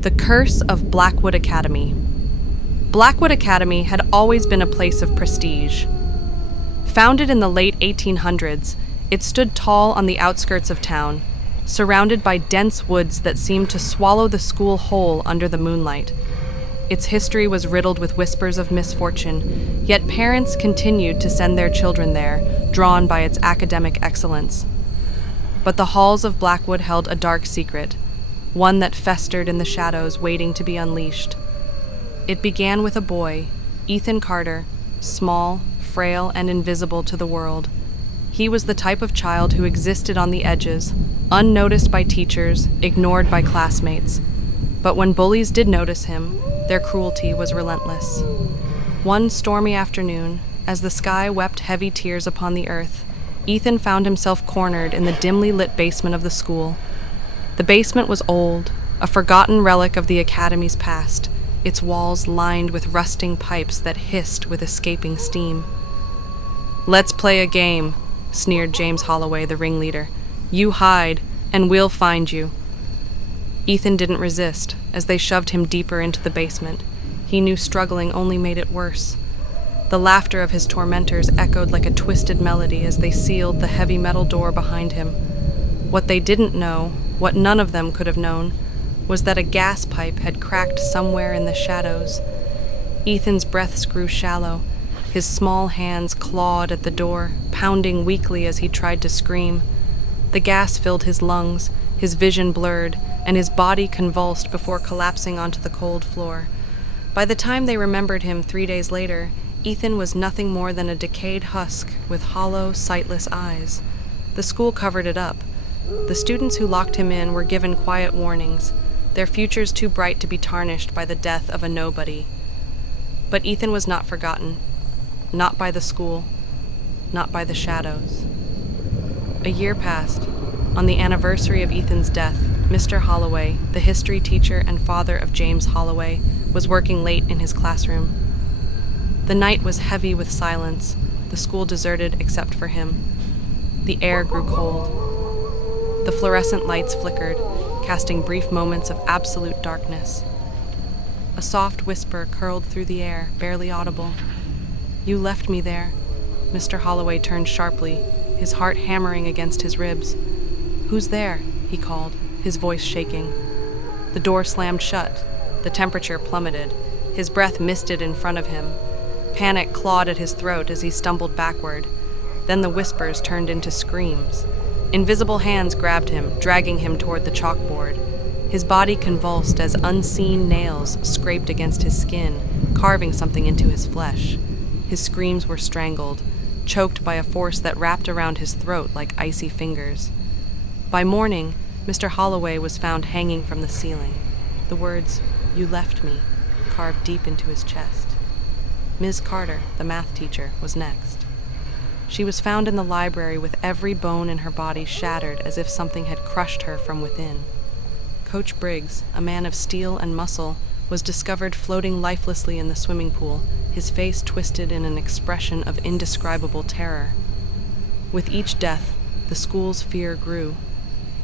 The Curse of Blackwood Academy. Blackwood Academy had always been a place of prestige. Founded in the late 1800s, it stood tall on the outskirts of town, surrounded by dense woods that seemed to swallow the school whole under the moonlight. Its history was riddled with whispers of misfortune, yet parents continued to send their children there, drawn by its academic excellence. But the halls of Blackwood held a dark secret, one that festered in the shadows waiting to be unleashed. It began with a boy, Ethan Carter, small, frail, and invisible to the world. He was the type of child who existed on the edges, unnoticed by teachers, ignored by classmates. But when bullies did notice him, their cruelty was relentless. One stormy afternoon, as the sky wept heavy tears upon the earth, Ethan found himself cornered in the dimly lit basement of the school. The basement was old, a forgotten relic of the academy's past, its walls lined with rusting pipes that hissed with escaping steam. "Let's play a game," sneered James Holloway, the ringleader. "You hide, and we'll find you." Ethan didn't resist, as they shoved him deeper into the basement. He knew struggling only made it worse. The laughter of his tormentors echoed like a twisted melody as they sealed the heavy metal door behind him. What they didn't know, what none of them could have known, was that a gas pipe had cracked somewhere in the shadows. Ethan's breaths grew shallow. His small hands clawed at the door, pounding weakly as he tried to scream. The gas filled his lungs, his vision blurred, and his body convulsed before collapsing onto the cold floor. By the time they remembered him 3 days later, Ethan was nothing more than a decayed husk with hollow, sightless eyes. The school covered it up. The students who locked him in were given quiet warnings, their futures too bright to be tarnished by the death of a nobody. But Ethan was not forgotten. Not by the school. Not by the shadows. A year passed. On the anniversary of Ethan's death, Mr. Holloway, the history teacher and father of James Holloway, was working late in his classroom. The night was heavy with silence, the school deserted except for him. The air grew cold. The fluorescent lights flickered, casting brief moments of absolute darkness. A soft whisper curled through the air, barely audible. "You left me there." Mr. Holloway turned sharply, his heart hammering against his ribs. "Who's there?" he called, his voice shaking. The door slammed shut. The temperature plummeted. His breath misted in front of him. Panic clawed at his throat as he stumbled backward. Then the whispers turned into screams. Invisible hands grabbed him, dragging him toward the chalkboard. His body convulsed as unseen nails scraped against his skin, carving something into his flesh. His screams were strangled, choked by a force that wrapped around his throat like icy fingers. By morning, Mr. Holloway was found hanging from the ceiling, the words, "You left me," carved deep into his chest. Ms. Carter, the math teacher, was next. She was found in the library with every bone in her body shattered as if something had crushed her from within. Coach Briggs, a man of steel and muscle, was discovered floating lifelessly in the swimming pool, his face twisted in an expression of indescribable terror. With each death, the school's fear grew.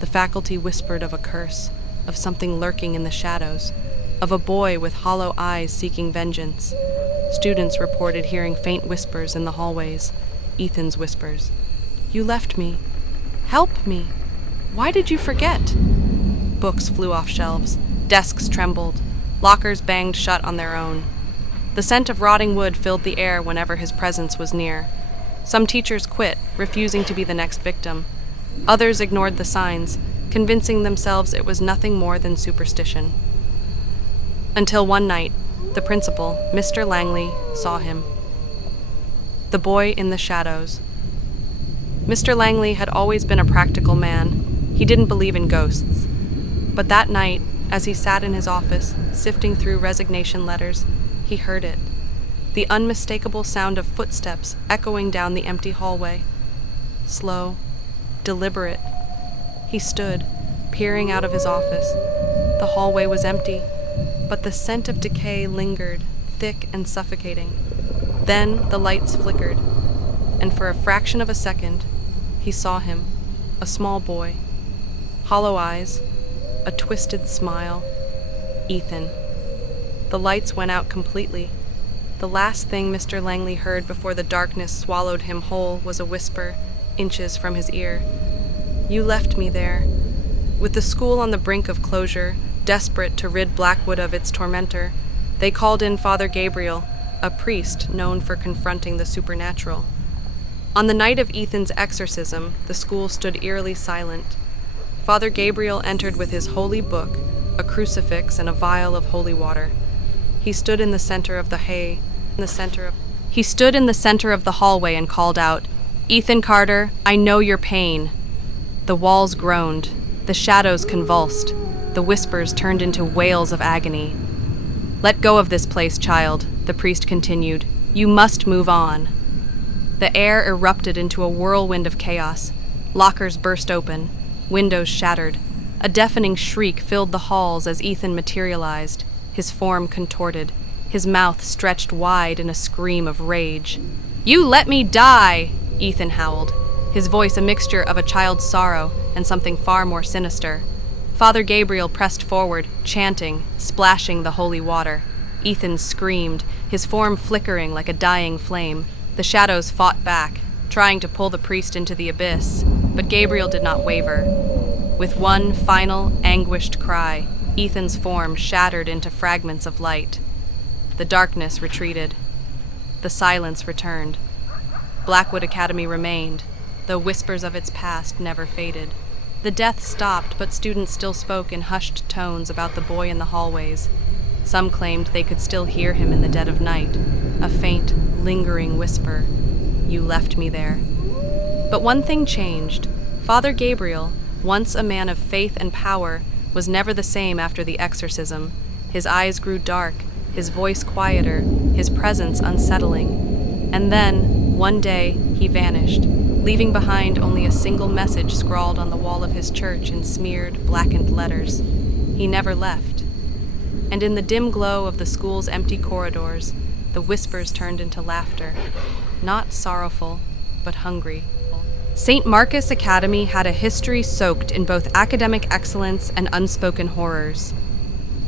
The faculty whispered of a curse, of something lurking in the shadows, of a boy with hollow eyes seeking vengeance. Students reported hearing faint whispers in the hallways, Ethan's whispers. "You left me. Help me. Why did you forget?" Books flew off shelves. Desks trembled. Lockers banged shut on their own. The scent of rotting wood filled the air whenever his presence was near. Some teachers quit, refusing to be the next victim. Others ignored the signs, convincing themselves it was nothing more than superstition. Until one night, the principal, Mr. Langley, saw him. The boy in the shadows. Mr. Langley had always been a practical man. He didn't believe in ghosts. But that night, as he sat in his office, sifting through resignation letters, he heard it. The unmistakable sound of footsteps echoing down the empty hallway. Slow, deliberate. He stood, peering out of his office. The hallway was empty, but the scent of decay lingered, thick and suffocating. Then the lights flickered, and for a fraction of a second, he saw him, a small boy. Hollow eyes, a twisted smile. Ethan. The lights went out completely. The last thing Mr. Langley heard before the darkness swallowed him whole was a whisper, inches from his ear. "You left me there." With the school on the brink of closure, desperate to rid Blackwood of its tormentor, they called in Father Gabriel, a priest known for confronting the supernatural. On the night of Ethan's exorcism, the school stood eerily silent. Father Gabriel entered with his holy book, a crucifix, and a vial of holy water. He stood in the center of the hallway and called out, "Ethan Carter, I know your pain." The walls groaned, the shadows convulsed, the whispers turned into wails of agony. "Let go of this place, child," the priest continued. "You must move on." The air erupted into a whirlwind of chaos. Lockers burst open, windows shattered. A deafening shriek filled the halls as Ethan materialized, his form contorted, his mouth stretched wide in a scream of rage. "You let me die!" Ethan howled, his voice a mixture of a child's sorrow and something far more sinister. Father Gabriel pressed forward, chanting, splashing the holy water. Ethan screamed, his form flickering like a dying flame. The shadows fought back, trying to pull the priest into the abyss, but Gabriel did not waver. With one final, anguished cry, Ethan's form shattered into fragments of light. The darkness retreated. The silence returned. Blackwood Academy remained, though whispers of its past never faded. The death stopped, but students still spoke in hushed tones about the boy in the hallways. Some claimed they could still hear him in the dead of night, a faint, lingering whisper, "You left me there." But one thing changed. Father Gabriel, once a man of faith and power, was never the same after the exorcism. His eyes grew dark, his voice quieter, his presence unsettling. And then, one day, he vanished, leaving behind only a single message scrawled on the wall of his church in smeared, blackened letters. He never left. And in the dim glow of the school's empty corridors, the whispers turned into laughter, not sorrowful, but hungry. St. Marcus Academy had a history soaked in both academic excellence and unspoken horrors.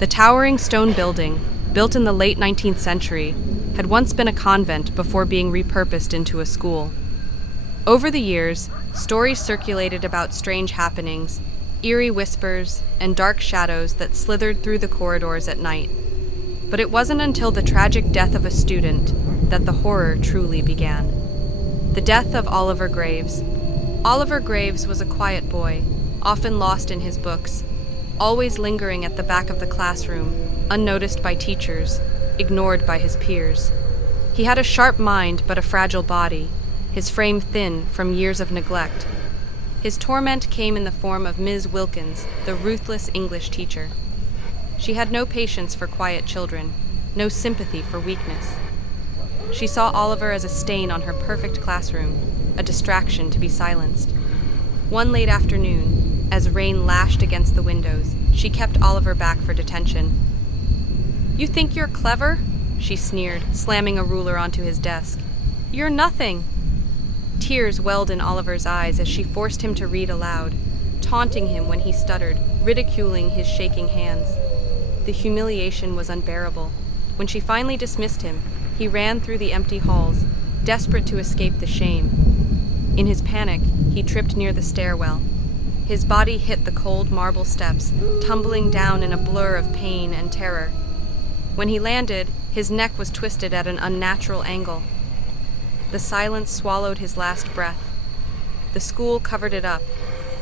The towering stone building, built in the late 19th century, had once been a convent before being repurposed into a school. Over the years, stories circulated about strange happenings, eerie whispers, and dark shadows that slithered through the corridors at night. But it wasn't until the tragic death of a student that the horror truly began. The death of Oliver Graves. Oliver Graves was a quiet boy, often lost in his books, always lingering at the back of the classroom, unnoticed by teachers, ignored by his peers. He had a sharp mind but a fragile body, his frame thin from years of neglect. His torment came in the form of Ms. Wilkins, the ruthless English teacher. She had no patience for quiet children, no sympathy for weakness. She saw Oliver as a stain on her perfect classroom, a distraction to be silenced. One late afternoon, as rain lashed against the windows, she kept Oliver back for detention. "You think you're clever?" she sneered, slamming a ruler onto his desk. "You're nothing." Tears welled in Oliver's eyes as she forced him to read aloud, taunting him when he stuttered, ridiculing his shaking hands. The humiliation was unbearable. When she finally dismissed him, he ran through the empty halls, desperate to escape the shame. In his panic, he tripped near the stairwell. His body hit the cold marble steps, tumbling down in a blur of pain and terror. When he landed, his neck was twisted at an unnatural angle. The silence swallowed his last breath. The school covered it up.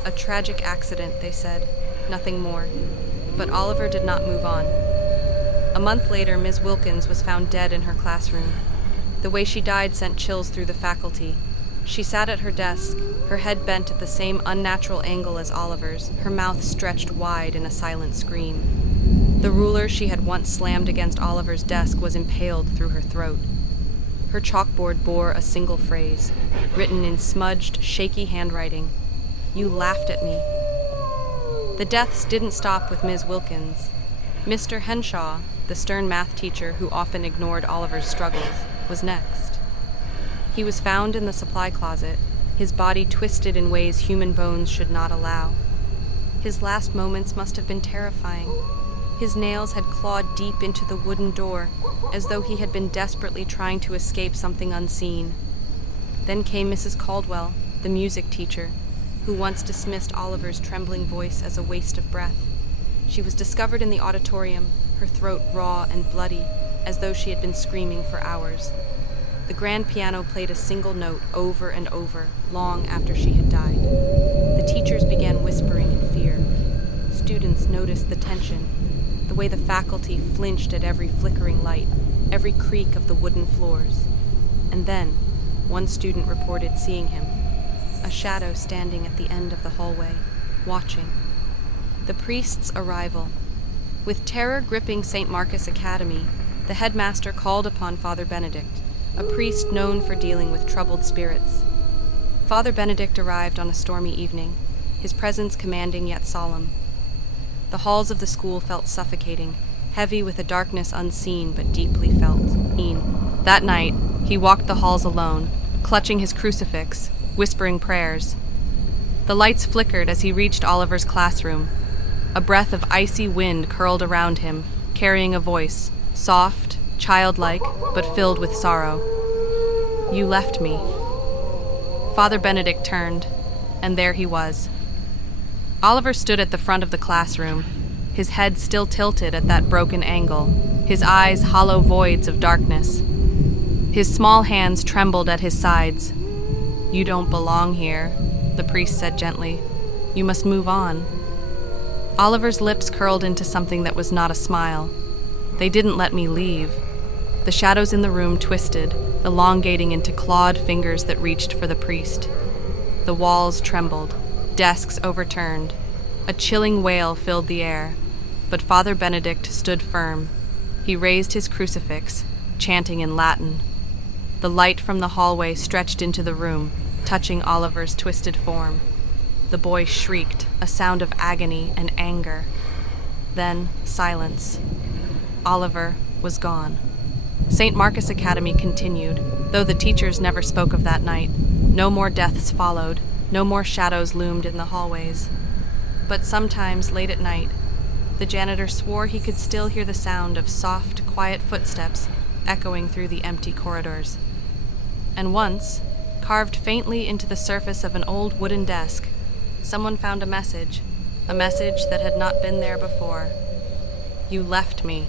A tragic accident, they said, nothing more. But Oliver did not move on. A month later, Ms. Wilkins was found dead in her classroom. The way she died sent chills through the faculty. She sat at her desk, her head bent at the same unnatural angle as Oliver's, her mouth stretched wide in a silent scream. The ruler she had once slammed against Oliver's desk was impaled through her throat. Her chalkboard bore a single phrase, written in smudged, shaky handwriting. "You laughed at me." The deaths didn't stop with Ms. Wilkins. Mr. Henshaw, the stern math teacher who often ignored Oliver's struggles, was next. He was found in the supply closet, his body twisted in ways human bones should not allow. His last moments must have been terrifying. His nails had clawed deep into the wooden door, as though he had been desperately trying to escape something unseen. Then came Mrs. Caldwell, the music teacher, who once dismissed Oliver's trembling voice as a waste of breath. She was discovered in the auditorium, her throat raw and bloody, as though she had been screaming for hours. The grand piano played a single note over and over, long after she had died. The teachers began whispering in fear. Students noticed the tension, the way the faculty flinched at every flickering light, every creak of the wooden floors. And then, one student reported seeing him, a shadow standing at the end of the hallway, watching. The priest's arrival. With terror gripping St. Marcus Academy, the headmaster called upon Father Benedict, a priest known for dealing with troubled spirits. Father Benedict arrived on a stormy evening, his presence commanding yet solemn. The halls of the school felt suffocating, heavy with a darkness unseen but deeply felt. That night, he walked the halls alone, clutching his crucifix, whispering prayers. The lights flickered as he reached Oliver's classroom. A breath of icy wind curled around him, carrying a voice, soft, childlike, but filled with sorrow. "You left me." Father Benedict turned, and there he was. Oliver stood at the front of the classroom, his head still tilted at that broken angle, his eyes hollow voids of darkness. His small hands trembled at his sides. "You don't belong here," the priest said gently. "You must move on." Oliver's lips curled into something that was not a smile. "They didn't let me leave." The shadows in the room twisted, elongating into clawed fingers that reached for the priest. The walls trembled, desks overturned. A chilling wail filled the air, but Father Benedict stood firm. He raised his crucifix, chanting in Latin. The light from the hallway stretched into the room, touching Oliver's twisted form. The boy shrieked, a sound of agony and anger. Then silence. Oliver was gone. St. Marcus Academy continued, though the teachers never spoke of that night. No more deaths followed, no more shadows loomed in the hallways. But sometimes, late at night, the janitor swore he could still hear the sound of soft, quiet footsteps echoing through the empty corridors. And once, carved faintly into the surface of an old wooden desk, someone found a message that had not been there before. "You left me."